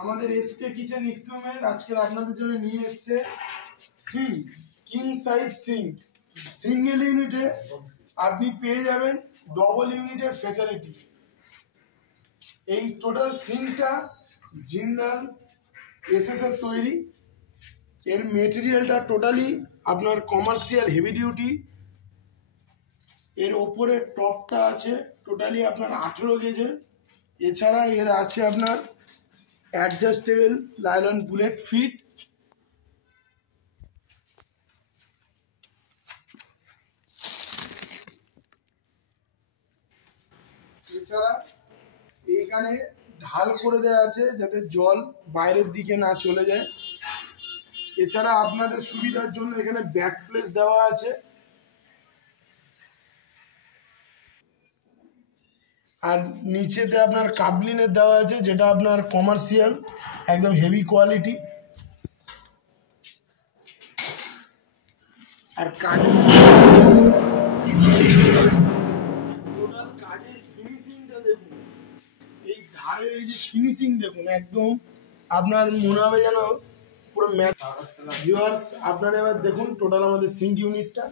আমাদের SK kitchen equipment আজকে আপনাদের জন্য নিয়ে এসেছে sink, king size sink. Single ইউনিটে আপনি পেয়ে যাবেন ডবল ইউনিটের ফ্যাসিলিটি। এই টোটাল সিঙ্কটা জিন্দাল এসএস এর তৈরি। এর মেটেরিয়ালটা টোটালি আপনার কমার্শিয়াল হেভি ডিউটি। এর ওপরে টপটা আছে টোটালি আপনার 18 গেজের। এছাড়া এর আছে আপনার অ্যাডজাস্টেবল লাইলন বুলেট ফিট। এছাড়া এইখানে ঢাল করে দেওয়া আছে যাতে জল বাইরের দিকে না চলে যায়। এছাড়া আপনাদের সুবিধার জন্য এখানে ব্যাক প্লেস দেওয়া আছে। আর নিচেতে আপনার কাবলিনের দেওয়া আছে যেটা আপনার কমার্শিয়াল একদম হেভি কোয়ালিটি। আর কাজের ফিনিশিংটা দেখুন, এই ধারের এই যে ফিনিশিং দেখুন, একদম আপনার মনে হবে যেন পুরো ম্যাচ। ভিউয়ার্স আপনারা এবার দেখুন টোটাল আমাদের সিঙ্ক ইউনিটটা।